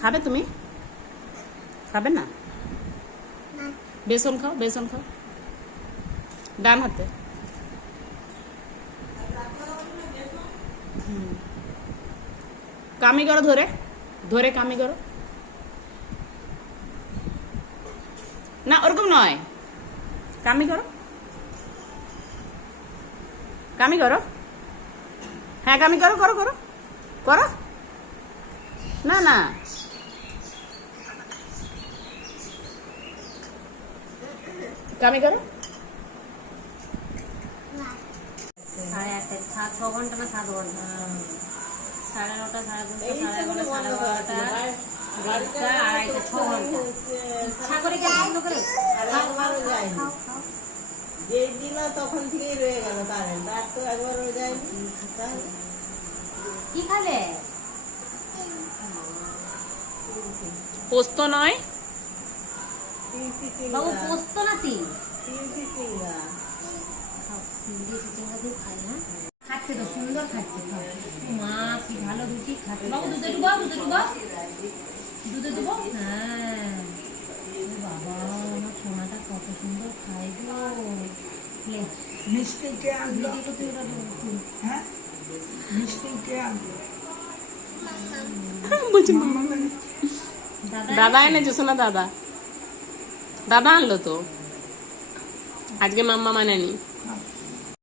খাবে তুমি? খাবে না? বেসন খাও, বেসন খাও ডান হাতে। কামি করো, ধরে ধরে কামি করো। না ওরকম নয়, কামি করো, কামি করো। হ্যাঁ কামি করো, করো করো করো। না না, কামি করো। 6 ঘন্টা না 7 ঘন্টা, 9:30, 9:30, 11:30, 12:30, 2:30, 6 ঘন্টা। ইচ্ছা করে কি বন্ধ করে একবারও যায়নি, যেই দিল তখন থেকেই রয়ে গেল কারেন্ট, আর তো একবারও যায়নি। কি খাবে? পোস্ত নয় বাবু, পোস্ত না তিল। চিচিঙ্গা দিয়ে খাই। হ্যাঁ খাচ্ছে তো, সুন্দর খাচ্ছে। মা কি ভালো রুটি খাচ্ছে। বাবু দুধে ডুবো, দুধে ডুবো, দুধে ডুবো। হ্যাঁ বাবা, আমার সোনাটা কত সুন্দর খাই গো। মিষ্টি কে আনলো? হ্যাঁ, মিষ্টি কে আনলো? বলছি মামা মানে দাদা এনেছে শোনা, দাদা দাদা আনলো তো, আজকে মাম্মা মানেনি।